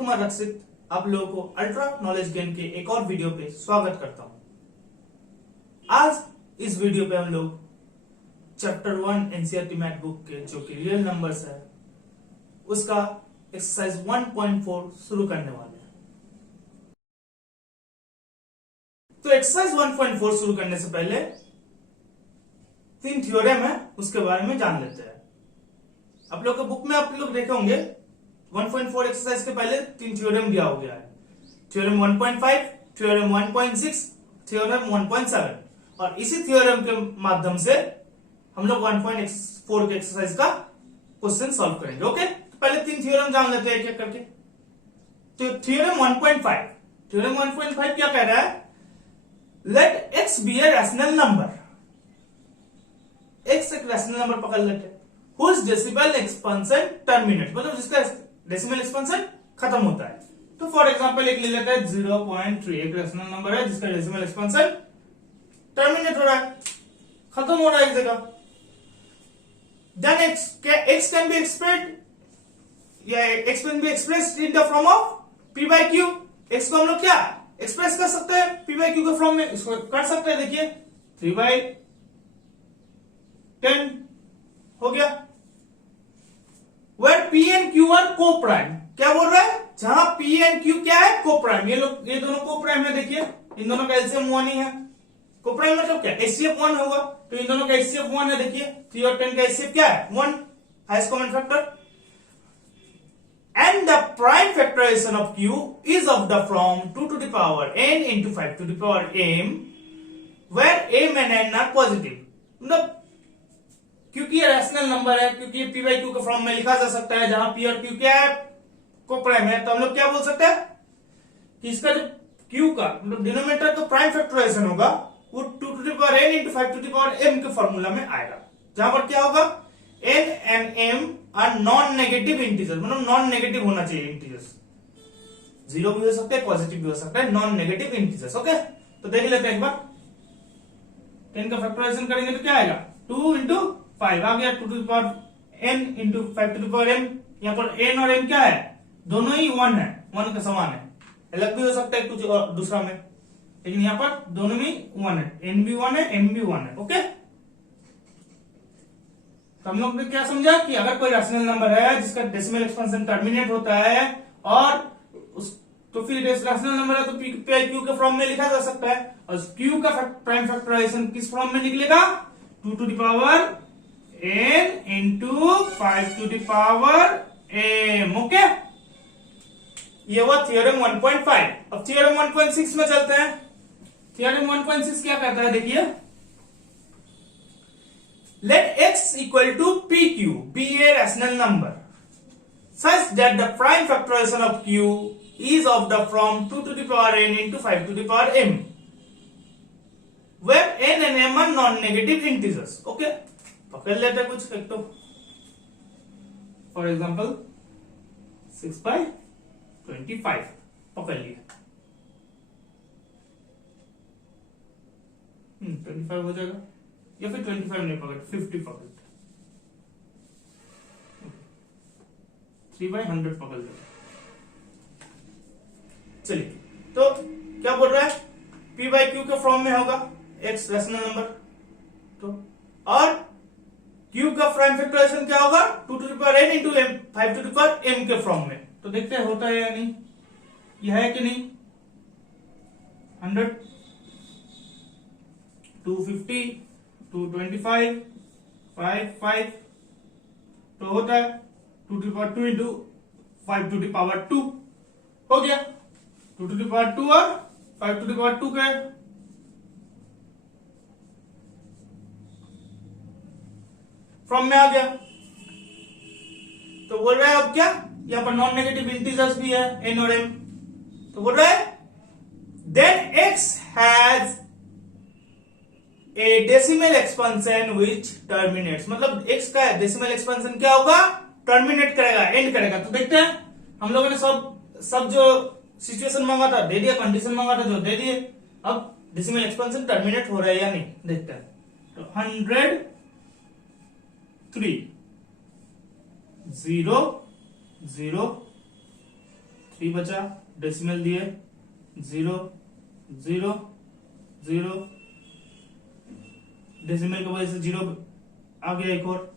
कुमार रक्षित आप लोगों को अल्ट्रा नॉलेज गेन के एक और वीडियो पे स्वागत करता हूं। आज इस वीडियो पे हम लोग चैप्टर 1 एनसीईआरटी मैथ बुक के जो कि रियल नंबर्स है उसका एक्सरसाइज 1.4 शुरू करने वाले हैं। तो एक्सरसाइज 1.4 शुरू करने से पहले 3 थ्योरम है उसके बारे में जान लेते हैं। आप लोग के बुक में आप लोग देखे होंगे 1.4 एक्सरसाइज के पहले 3 थ्योरम दिया हो गया है। थ्योरम 1.5, थ्योरम 1.6, थ्योरम 1.7 और इसी थ्योरम के माध्यम से हम लोग 1.4 के एक्सरसाइज का क्वेश्चन सॉल्व करेंगे। ओके, तो पहले 3 थ्योरम जान लेते हैं एक एक करके। तो थ्योरम 1.5, थ्योरम 1.5 क्या कह रहा है? Let x be a rational number. X एक रैशनल नंबर पकड़ लेते हैं whose डेसिमल एक्सपेंशन टर्मिनेट, मतलब जिसका डेसिमल एक्सपेंशन खत्म होता है। तो फॉर एग्जांपल एक ले लेते हैं 0.3, एक रैशनल नंबर है जिसका डेसिमल एक्सपेंशन टर्मिनेट हो रहा है, खत्म हो रहा है एक जगह। देन एक्स, क्या एक्स कैन बी एक्सप्रेस्ड या x can be expressed in the form of p by q. X को हम लोग क्या एक्सप्रेस कर सकते हैं पी बाई क्यू के फॉर्म में, इसको कर सकते हैं। देखिए 3/10 हो गया। Where p and q are coprime, क्या बोल रहा है? जहां पी एंड क्यू क्या है? को प्राइम। ये लोग ये दोनों को प्राइम है। देखिए इन दोनों का एलसीएम 1 ही है। को प्राइम मतलब क्या? एचसीएफ 1 होगा, तो इन दोनों का एचसीएफ 1 है। देखिए 3 और 10 का एचसीएफ क्या है? 1, highest common factor. And the prime factorization of q is of the form 2 to the power n into 5 to the power m where m and n are positive। मतलब क्योंकि ये रैशनल नंबर है, क्योंकि ये P by q के form में लिखा जा सकता है जहां पी और क्यू क्या है? को प्राइम है। तो हम लोग क्या बोल सकते हैं कि इसका जो क्यू का मतलब डिनोमिनेटर का प्राइम फैक्टराइजेशन होगा वो 2 to the power n into 5 to the power m के फॉर्मूला में आएगा, जहां पर क्या होगा? n and m are non negative integer, मतलब नॉन नेगेटिव होना चाहिए इंटीजर्स। 0 भी हो सकता है, पॉजिटिव भी हो सकता है, नॉन नेगेटिव इंटीजर्स। ओके, तो देख लेते हैं एक बार। 10 का फैक्टराइजेशन करेंगे तो क्या आएगा? 2 into 5 आ गया, 2 to the power n into 5 to the power m। यहाँ पर n और m क्या है? दोनों ही 1 है, 1 के समान है। अलग भी हो सकता है कुछ और दूसरा में, लेकिन यहाँ पर दोनों में 1 है। n भी 1 है, m भी 1 है। ओके, तो हम लोग ने क्या समझा कि अगर कोई रैशनल नंबर है जिसका डेसिमल एक्सपेंशन टर्मिनेट होता है और तो फिर रैशनल नंबर है तो पी बाई क्यू के फॉर्म में लिखा जा सकता है। और क्यू का प्राइम फैक्टराइजेशन किस फॉर्म में निकलेगा? 2 to the power n into 5 to the power m। Okay, ये हुआ थ्योरम 1.5। अब थ्योरम 1.6 में चलते हैं। थ्योरम 1.6 क्या कहता है? देखिए, let x equal to pq be a rational number such that the prime factorization of q is of the form 2 to the power n into 5 to the power m where n and m are non-negative integers। okay, पकड़ लेते हैं कुछ एक। तो for example 6/25 पकड़ लिया। 25 हो जाएगा, या फिर 25 नहीं पकड़, 50 पकड़, 3/100 पकड़ लेते। चलिए, तो क्या बोल रहा है? पी बाई क्यू के फॉर्म में होगा एक्स रैशनल नंबर, तो और क्यू का प्राइम फैक्टराइजेशन क्या होगा? 2 to the power n into m 5 to the power m के फॉर्म में। तो देखते हैं होता है या नहीं, यह है कि नहीं। 100, 250, 225, 5 तो होता है 2 to the power 2 into 5 to the power 2 हो गया। 2 to the power 2 और 5 to the power 2 के फॉर्म में आ गया। तो बोल रहा है अब क्या? यहां पर नॉन नेगेटिव इंटीजर्स भी है n और m। तो बोल रहा है then x has a decimal expansion which terminates, मतलब x का डेसिमल एक्सपेंशन क्या होगा? टर्मिनेट करेगा, एंड करेगा। तो देखते हैं, हम लोगों ने सब जो सिचुएशन मांगा था दे दिया, कंडीशन मांगा था जो दे दिए। अब डेसिमल एक्सपेंशन टर्मिनेट हो रहा है या नहीं देखते हैं। तो 100 3 0 0 3 बचा, डेसिमल दिए 0 0 0, डेसिमल की वजह से 0 आ गया, एक और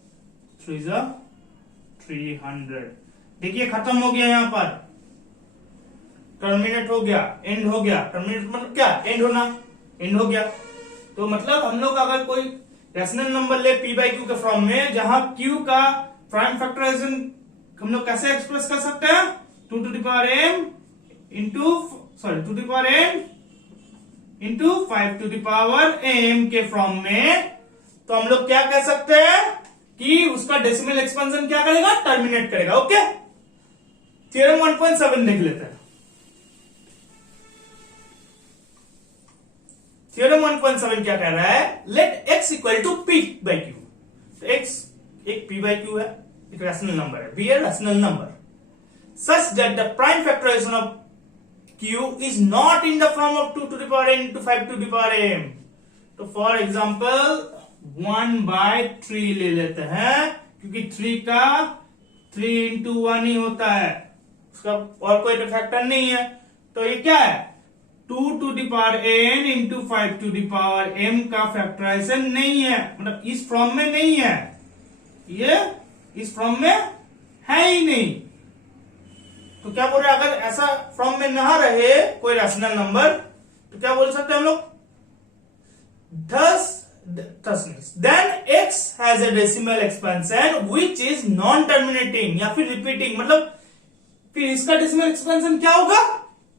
3 300। देखिए खत्म हो गया, यहां पर टर्मिनेट हो गया, एंड हो गया। टर्मिनेट मतलब क्या, एंड होना, एंड हो गया। तो मतलब हम लोग अगर कोई रैशनल नंबर ले p बाई क्यू के फॉर्म में, जहां q का प्राइम फैक्टराइजेशन हम लोग कैसे एक्सप्रेस कर सकते हैं, 2 to the power m into 2 to the power n into 5 to the power m के फॉर्म में, तो हम लोग क्या कह सकते हैं कि उसका डेसिमल एक्सपेंशन क्या करेगा, टर्मिनेट करेगा। ओके, थ्योरम 1.7 देख लेते हैं। थ्योरम 1.7 क्या कह रहा है, let x equal to p by q. तो x एक p बाई क्यू है, एक रैशनल नंबर है, b a rational number, such that the prime factorization of q is not in the form of 2 to the power n into 5 to the power m। तो for example 1/3 ले लेते हैं, क्योंकि 3 का 3 into 1 ही होता है, उसका और कोई फैक्टर नहीं है। तो ये क्या है, 2 to the power n into 5 to the power m का फैक्टराइजेशन नहीं है, मतलब इस फॉर्म में नहीं है, ये इस फॉर्म में है ही नहीं। तो क्या बोल रहे हैं, अगर ऐसा फॉर्म में ना रहे कोई रैशनल नंबर, तो क्या बोल सकते हैं हम लोग, thus then x has a decimal expansion which is non terminating या फिर रिपीटिंग, मतलब फिर इसका डेसिमल एक्सपेंशन क्या होगा,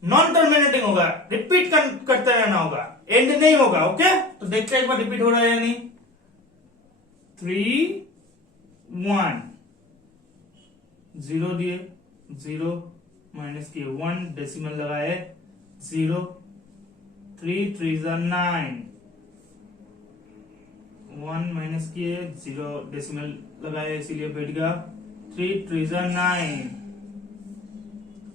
नॉन टर्मिनेटिंग होगा, रिपीट करते रहना होगा, एंड नहीं होगा। ओके, तो देखते हैं एक बार रिपीट हो रहा है या नहीं। 3 1 0 दिए, 0 माइनस किए 1, डेसिमल लगाए 0, 3 3 9, 1 माइनस किए 0, डेसिमल लगाए इसीलिए बैठ गया, 3 3 9,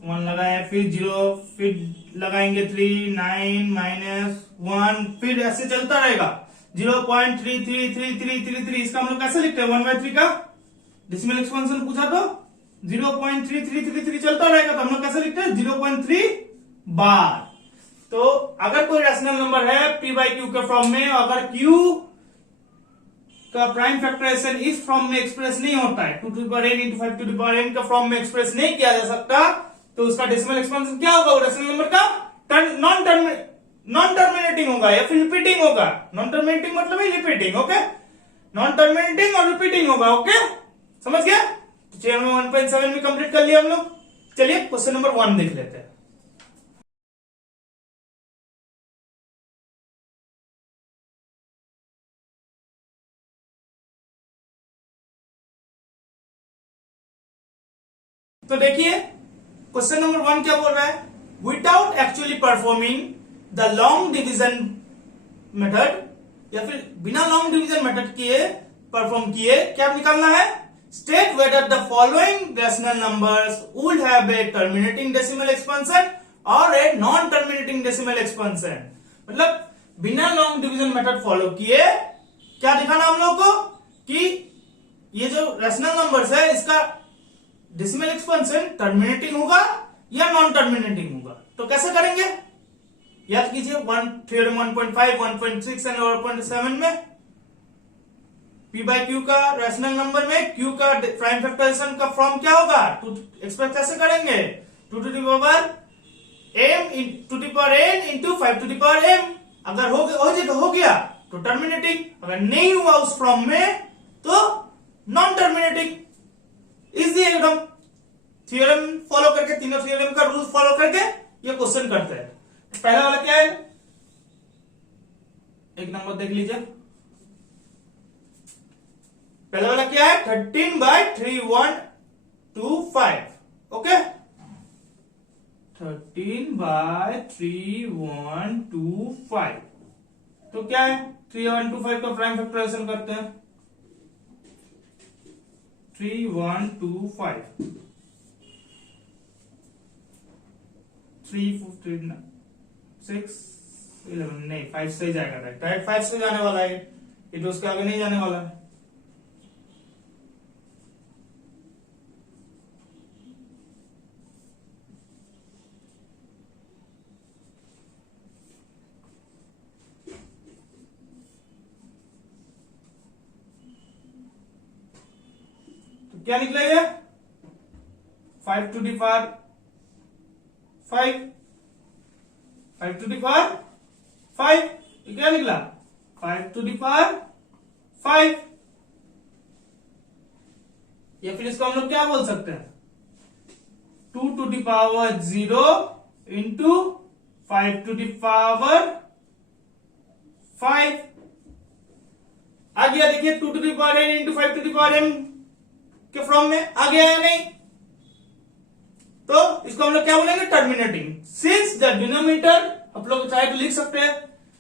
1 लगाए फिर 0, फिर लगाएंगे 3 9 माइनस 1, फिर ऐसे चलता रहेगा 0.333333। इसका हम लोग कैसे लिखते हैं, 1/3 का डेसिमल एक्सपेंशन पूछा तो 0.3333 चलता रहेगा, तो हम लोग कैसे लिखते हैं 0.3 बार। तो अगर कोई रैशनल नंबर है p बाई क्यू के फॉर्म में, अगर q का प्राइम फैक्टराइजेशन इस फॉर्म में एक्सप्रेस नहीं होता है, 2 to the power n into 5 to the power n का फॉर्म में एक्सप्रेस नहीं किया जा सकता, तो उसका डेसिमल एक्सपेंशन क्या होगा, रैशनल नंबर का नॉन टर्मिनेटिंग होगा या फिर रिपीटिंग होगा। नॉन टर्मिनेटिंग मतलब ही रिपीटिंग। ओके, नॉन टर्मिनेटिंग और रिपीटिंग होगा। ओके, समझ गया। तो चैप्टर 1.7 में कंप्लीट कर लिया हम लोग। चलिए क्वेश्चन नंबर 1 देख लेते हैं। तो देखिए क्वेश्चन नंबर 1 क्या बोल रहा है, without actually performing the long division method, या फिर बिना लॉन्ग डिवीजन मेथड किए परफॉर्म किए क्या निकालना है, state whether the following rational numbers would have a terminating decimal expansion or a non terminating decimal expansion. मतलब बिना लॉन्ग डिवीजन मेथड फॉलो किए क्या दिखाना हम लोग को कि ये जो रैशनल नंबर्स है इसका डेसिमल एक्सपेंशन टर्मिनेटिंग होगा या नॉन टर्मिनेटिंग होगा। तो कैसे करेंगे, याद कीजिए थ्योरम 1.5 1.6 और 1.7 में p बाई क्यू का रैशनल नंबर में q का प्राइम फैक्टराइजेशन का फॉर्म क्या होगा, एक्सप्रेस कैसे करेंगे, 2 to the power m to the power n into 5 to the power m। अगर हो गया तो टर्मिनेटिंग, अगर नहीं हुआ उस फॉर्म में तो नॉन टर्मिनेटिंग। इजी एकदम, थ्योरम फॉलो करके, तीनों थ्योरम का रूल फॉलो करके ये क्वेश्चन करते हैं। पहला वाला क्या है, एक नंबर देख लीजिए, पहला वाला क्या है 13/3125। ओके, 13/3125 तो क्या है, 3125 का प्राइम फैक्टराइजेशन करते हैं, 3125 3 6 11 नहीं 5 से ही जाएगा, डायरेक्ट 5 से जाने वाला है, ये तो उसके आगे नहीं जाने वाला है। क्या निकला ये 5 to the power 5, 5 to the power 5, ये क्या निकला 5 टू द पावर 5, या फिर इसको हम लोग क्या बोल सकते हैं 2 to the power 0 into 5 to the power 5 आ गया। देखिए 2 to the power n into 5 to the power m के फॉर्म में आ गया या नहीं, तो इसको हम लोग क्या बोलेंगे टर्मिनेटिंग। सिंस द डिनोमिनेटर आप लोग चाहे तो लिख सकते हैं,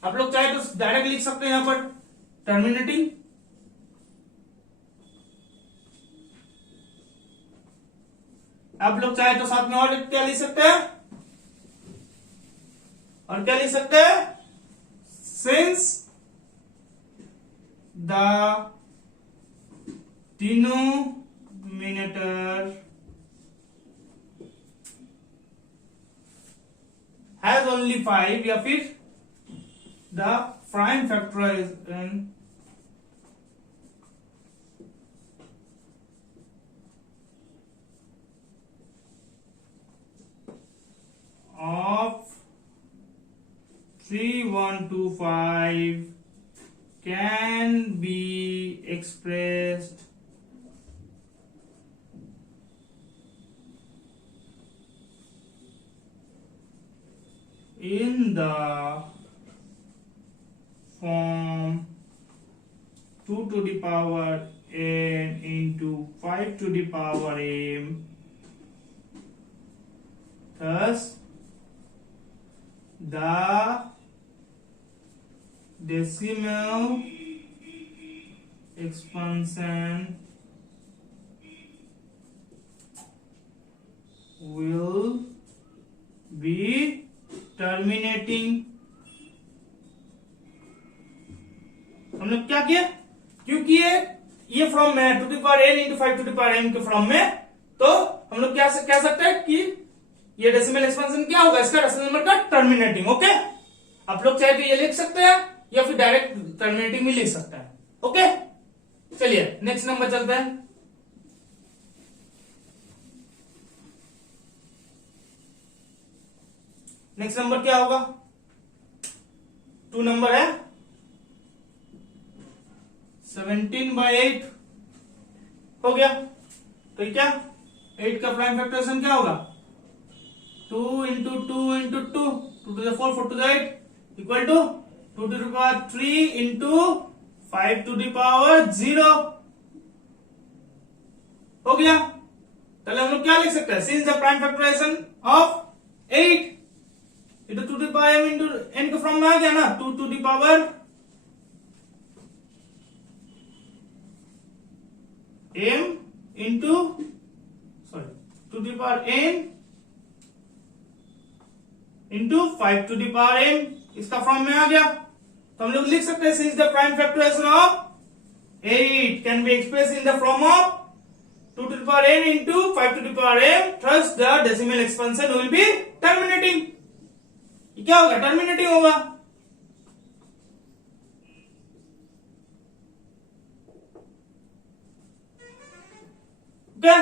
आप लोग चाहे तो डायरेक्ट लिख सकते हैं यहां पर टर्मिनेटिंग, आप लोग चाहे तो साथ में और क्या लिख सकते हैं, और क्या लिख सकते हैं since the denominator has only 5, या फिर the prime factorization of 3125 can be expressed in the form 2 to the power n into 5 to the power m. Thus, the decimal expansion will be terminating। हम लोग क्या किया, क्योंकि ये form में 2 to the power n into 5 to the power m के form में, तो हम लोग क्या कह सकते हैं कि ये डेसिमल एक्सपेंशन क्या होगा, इसका डेसिमल नंबर का टर्मिनेटिंग। ओके, आप लोग चाहे तो ये लिख सकते हैं या फिर डायरेक्ट टर्मिनेटिंग भी लिख सकते हैं। ओके, चलिए नेक्स्ट नंबर चलते हैं। नेक्स्ट नंबर क्या होगा, 2 नंबर है 17/8 हो गया, तो क्या 8 का प्राइम फैक्टराइजेशन क्या होगा 2 into 2 into 2 2 to the 4 4 to the 8 equal to 2 to the power 3 into 5 to the power 0 हो गया। पहले हम लोग क्या लिख सकते हैं, since the prime factorization of 8 into 2 to the power m into n के फॉर्म में आ गया ना, 2 to the power m into 2 to the power n into 5 to the power m, इसका फॉर्म में आ गया। तो हम लोग लिख सकते हैं since the prime factorization of 8 can be express in the form of 2 to the power n into 5 to the power m, thus the decimal expansion will be terminating. ये क्या होगा, टर्मिनेटिंग होगा। क्या,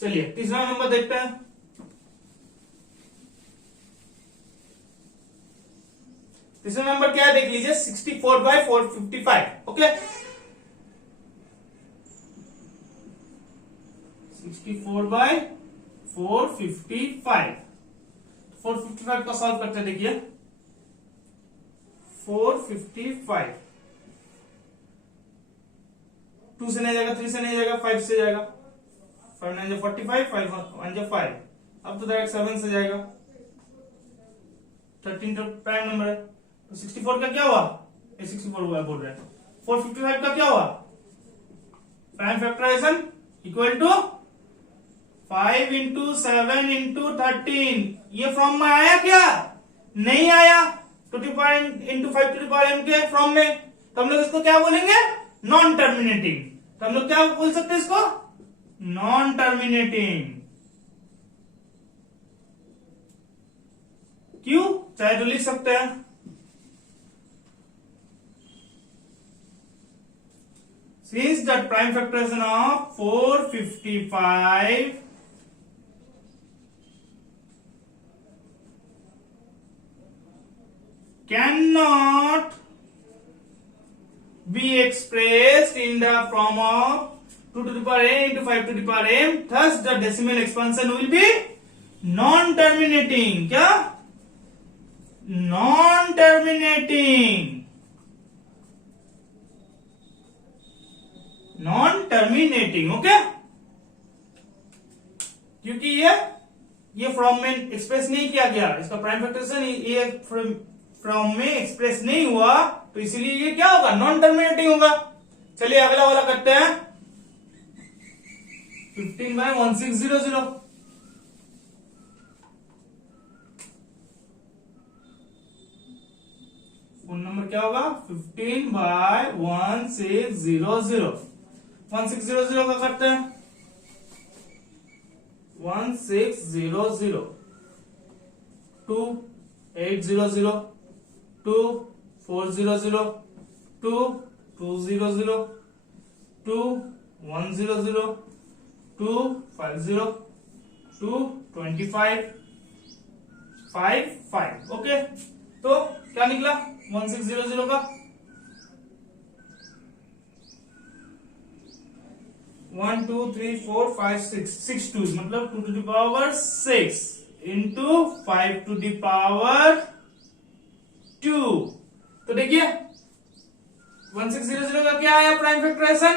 चलिए तीसरा नंबर देखते हैं। तीसरा नंबर क्या है देख लीजिए, 64/455। ओके, 64/455, 455 का सॉल्व करते हैं। देखिए 455 2 से नहीं जाएगा, 3 से नहीं जाएगा, 5 से जाएगा, 5 9 45, 5 1 5, अब तो डायरेक्ट 7 से जाएगा, 13 तो प्राइम नंबर है, तो 64 का क्या हुआ, 64 हुआ बोल रहे हैं। 455 का क्या हुआ, prime factorization equal to 5 into 7 into 13, ये फॉर्म में आया क्या, नहीं आया, 2 to power into 5 to power m के फॉर्म में, तो हम लोग इसको क्या बोलेंगे, नॉन टर्मिनेटिंग। तो हम लोग क्या बोल सकते हैं इसको, नॉन टर्मिनेटिंग। क्यों, चाहे तो लिख सकते हैं since the prime factorization of 455 cannot be expressed in the form of 2 to the power n into 5 to the power m, thus the decimal expansion will be non-terminating. क्या? Non-terminating. Non-terminating. ओके? क्योंकि ये form में express नहीं किया गया, इसका prime factorisation ये form में एक्सप्रेस नहीं हुआ, तो इसलिए ये क्या होगा? नॉन टर्मिनेटिंग होगा. चलिए अगला वाला करते हैं. 15/1600. फोन नंबर क्या होगा? 15/1600. 1600 का करते हैं. 1600 2 800 2 400 2 200 2 100 2 50 2 25 5 5. ओके, तो क्या निकला 1600 का? 1 2 3 4 5 6 2 मतलब 2 to the power 6 into 5 to the power 2. तो देखिए 1600 का क्या आया prime factorisation?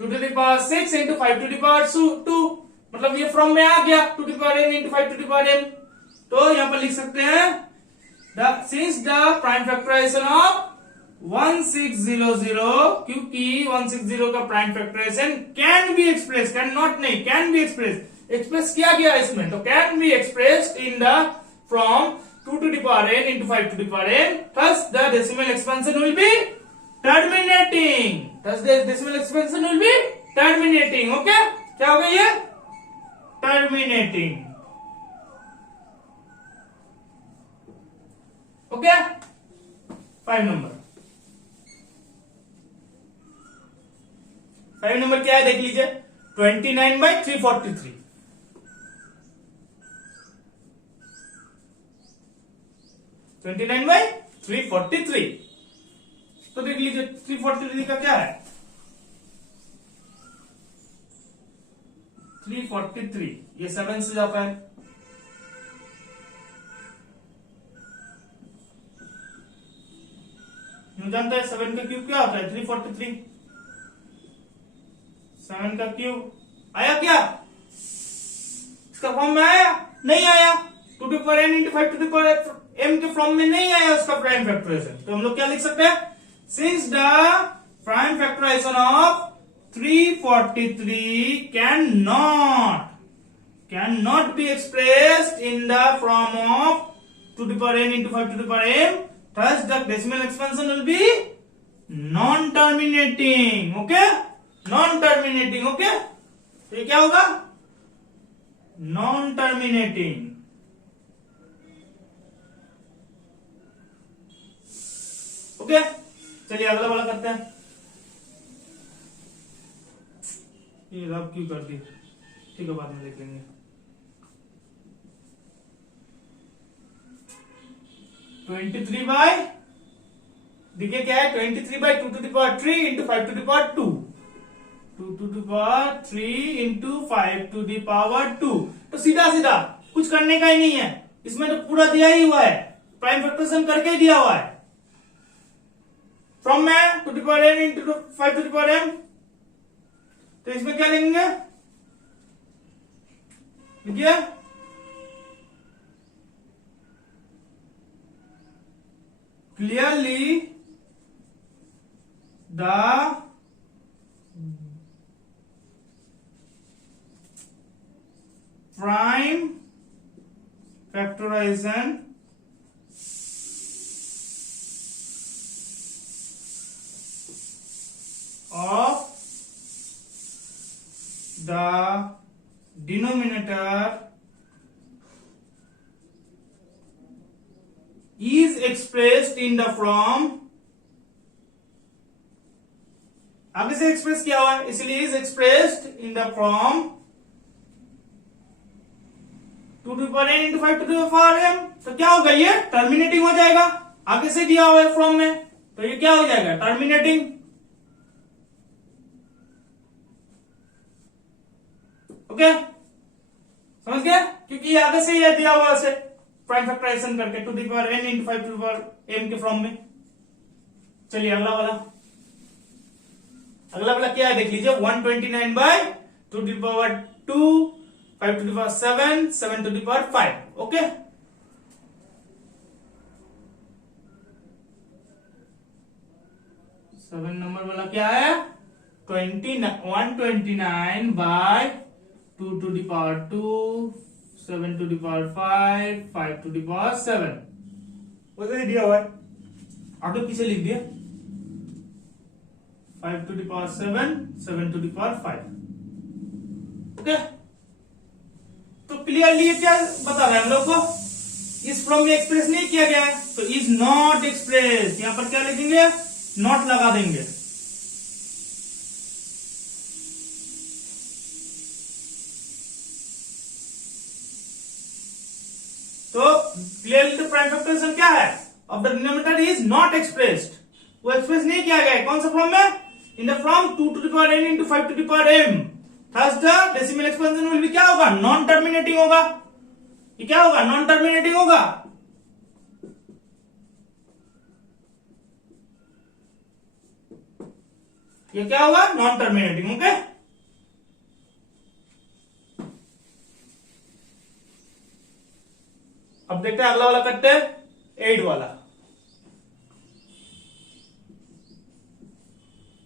2 to the power 6 into 5 to the power 2. मतलब ये फ्रॉम में आ गया 2 to the power n into 5 to the power m. तो यहां पर लिख सकते हैं since the prime factorization of 1600, क्योंकि 160 का prime factorization can be express, can not नहीं, कैन बी एक्सप्रेस किया गया इसमें, तो can be expressed in the form 2 to the power n into 5 to the power m, thus the decimal expansion will be terminating. Thus the decimal expansion will be terminating. Okay, क्या हो गया ये? Terminating. Okay, 5 number. 5 number क्या है देख लीजिए. 29/343. 29/343. तो देख लीजिए 343 का क्या है? 343 ये 7 से जाता है. जानता है 7 का क्यूब क्या होता है? 343. 7 का क्यूब आया क्या? इसका फॉर्म में आया? नहीं आया. 2 to the power n into 5 to the power m के फॉर्म में नहीं आया उसका प्राइम फैक्टराइजेशन. तो हम लोग क्या लिख सकते हैं? Since the prime factorization of 343 cannot be expressed in the form of 2 to the power n into 5 to the power m, thus the decimal expansion will be non-terminating. Okay, non-terminating. Okay, तो ये क्या होगा? Non-terminating. Okay, चलिए अगला वाला करते हैं. ये रब क्यों कर दी? ठीक है, बाद में देख लेंगे. देखिए क्या है? 23/2 to the power 3 into 5 to the power 2. 2 to the power 3 into 5 to the power 2. तो सीधा सीधा कुछ करने का ही नहीं है इसमें, तो पूरा दिया ही हुआ है, प्राइम फैक्टराइजेशन करके ही दिया हुआ है. फ्रॉम में 2 to the power n into 5 to the power m. तो इसमें क्या लिखेंगे? देखिए clearly the prime factorization of the denominator is expressed in the form आगे से एक्सप्रेस किया हुआ है, इसलिए is expressed in the form 2 to the power n into 5 to the power m। तो क्या होगा, ये टर्मिनेटिंग हो जाएगा, आगे से दिया हुआ है फ्रॉम में, तो ये क्या हो जाएगा, टर्मिनेटिंग। ओके, समझ गया, क्योंकि आगे से ये दिया हुआ है प्राइम फैक्टराइजेशन करके 2 to the power n into 5 to the power m के फॉर्म में। चलिए अगला वाला क्या है देख लीजिए, 129 bye 2 to the power 2, 5 to the power 7, 7 to the power 5। Okay, seven number वाला क्या है, 129 bye 2 to the power 2, 7 to the power 5, 5 to the power 7 वैसे दिया हुआ है, आगे पीछे लिख दिया, 5 to the power 7, 7 to the power 5। Okay, तो क्लियरली ये क्या बता रहा है हम लोग को, इस फॉर्म में एक्सप्रेस नहीं किया गया है, तो इज नॉट एक्सप्रेस, यहां पर क्या लिखेंगे, नॉट लगा देंगे। तो क्लियरली द प्राइम फैक्टराइजेशन क्या है, of the denominator is not expressed, वो एक्सप्रेस नहीं किया गया है, कौन सा फॉर्म में, इन the form 2 to the power n into 5 to the power m। Thus the decimal expansion will be क्या होगा, नॉन टर्मिनेटिंग होगा, ये क्या होगा, नॉन टर्मिनेटिंग होगा। ये क्या होगा, नॉन टर्मिनेटिंग। ओके, अब देखते हैं अगला वाला करते हैं, 8 वाला।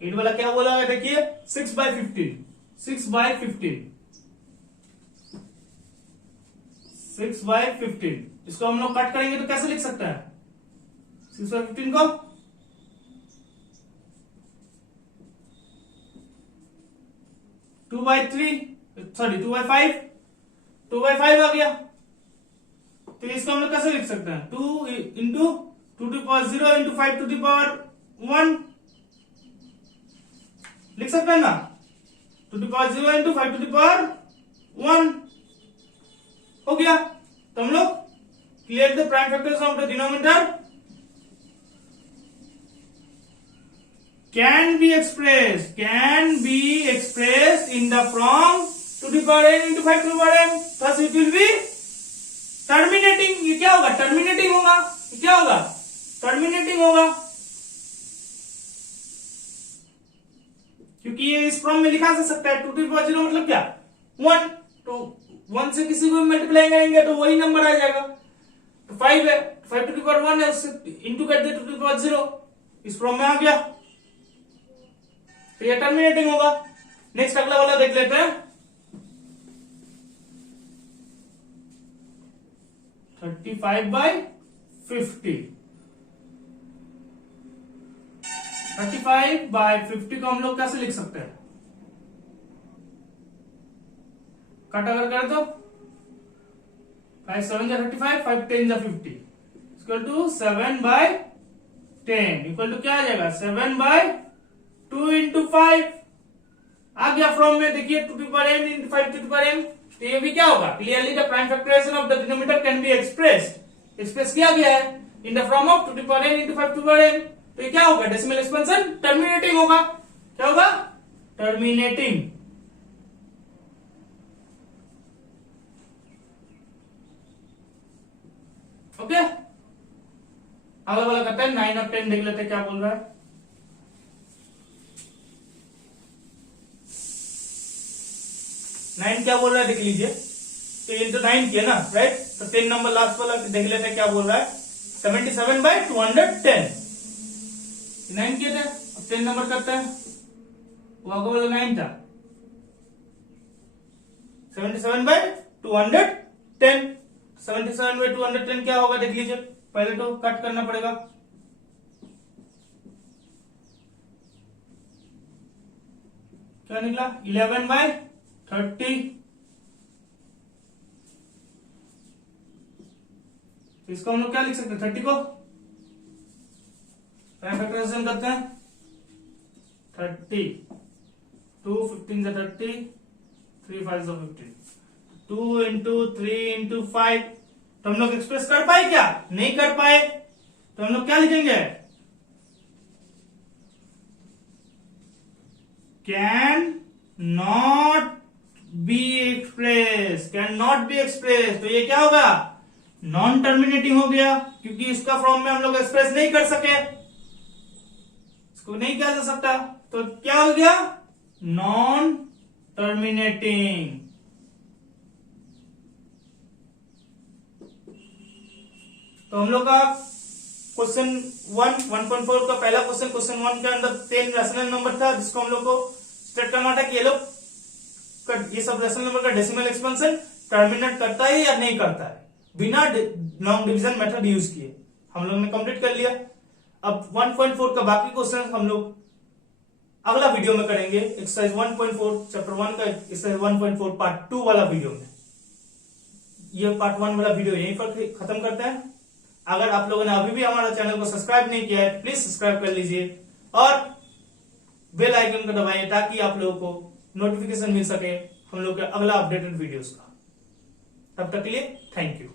8 वाला क्या बोला है देखिए, 6 by 15, 6 by 15, 6 by 15, इसको हम लोग कट करेंगे तो कैसे लिख सकते हैं, 6 by 15 को 2 by 3, सॉरी 2 by 5, 2 by 5 आ गया, तो इसको हम लोग कैसे लिख सकते हैं, 2 into 2 to the power 0 into 5 to the power 1 लिख सकते हैं ना, 2 to the power 0 into 5 to the power 1 हो गया। तो हम लोग clear the prime factors of the denominator can be expressed in the form 2 to the power n into 5 to the power m, thus it will be terminating. ये क्या होगा, terminating होगा, ये क्या होगा, टर्मिनेटिंग होगा, क्योंकि ये इस फॉर्म में लिखा जा सकता है 2 to the power 0 मतलब क्या, 1, तो 1 से किसी को मल्टीप्लाई करेंगे तो वही नंबर आ जाएगा, तो 5 है, 5 to the power 1 है, उससे इंटू कर दे 2 to the power 0, इस फॉर्म में आ गया, तो ये टर्मिनेटिंग होगा। नेक्स्ट अगला वाला देख लेते हैं, 35 by 50, 35 by 50 को हम लोग कैसे लिख सकते हैं, कट अगर कर दो, 5 7 जा 35, 5 10 जा 50, equal to 7 by 10 equal to क्या आ जाएगा, 7 by 2 into 5 आ गया फ्रॉम में, देखिए 2 to the power n into 5 to the power m, तो ये भी क्या होगा, clearly the prime factorization of the denominator can be express किया गया है in the form of 2 to the power n into 5 to the power m, तो ये क्या होगा, डेसिमल एक्सपेंशन टर्मिनेटिंग होगा, क्या होगा, टर्मिनेटिंग। ओके, अगला वाला करते हैं 9 और 10 देख लेते हैं क्या बोल रहा है। 9 क्या बोल रहा है देख लीजिए, तो ये तो 9 किया ना, राइट, तो 10 नंबर लास्ट वाला देख लेते हैं क्या बोल रहा है, 77 by 210, 9 किए थे, अब 10 नंबर करते हैं, वो आगे वाला 9 था, 77 by 210, 77 by 210 क्या होगा देख लीजिए, पहले तो कट करना पड़ेगा, क्या निकला, 11 by 30, तो इसको हम लोग क्या लिख सकते हैं, 30 को प्राइम फैक्टराइजेशन करते हैं, 30, 2 15 से 30, 3 5 से 15, 2 इंटू 3 इंटू 5, तो हम लोग एक्सप्रेस कर पाए क्या? नहीं कर पाए, तो हम लोग क्या लिखेंगे? Can not be express, can not be express, तो ये क्या होगा? नॉन टर्मिनेटिंग हो गया, क्योंकि इसका फॉर्म में हम लोग एक्सप्रेस नहीं कर सके, इसको नहीं किया जा सकता, तो क्या हो गया? Non terminating. तो हम लोग का क्वेश्चन 1.4 का पहला क्वेश्चन 1 के अंदर 10 रैशनल नंबर था, जिसको हम लोग को स्टेट करना था कि ये सब रैशनल नंबर का डेसिमल एक्सपेंशन टर्मिनेट करता है या नहीं करता है, बिना लॉन्ग डिवीजन मेथड यूज किए। हम लोग ने कंप्लीट कर लिया। अब 1.4 का बाकी क्वेश्चन हम लोग अगला वीडियो में करेंगे, एक्सरसाइज 1.4 चैप्टर 1 का एक्सरसाइज 1.4 पार्ट 2 वाला वीडियो में। ये पार्ट 1 वाला वीडियो यहीं पर खत्म करते हैं। अगर आप लोगों ने अभी भी हमारा चैनल को सब्सक्राइब नहीं किया है, प्लीज सब्सक्राइब कर लीजिए और बेल आइकन को दबाइए, ताकि आप लोगों को नोटिफिकेशन मिल सके हम लोग के अगला अपडेटेड वीडियोस का। तब तक के लिए थैंक यू।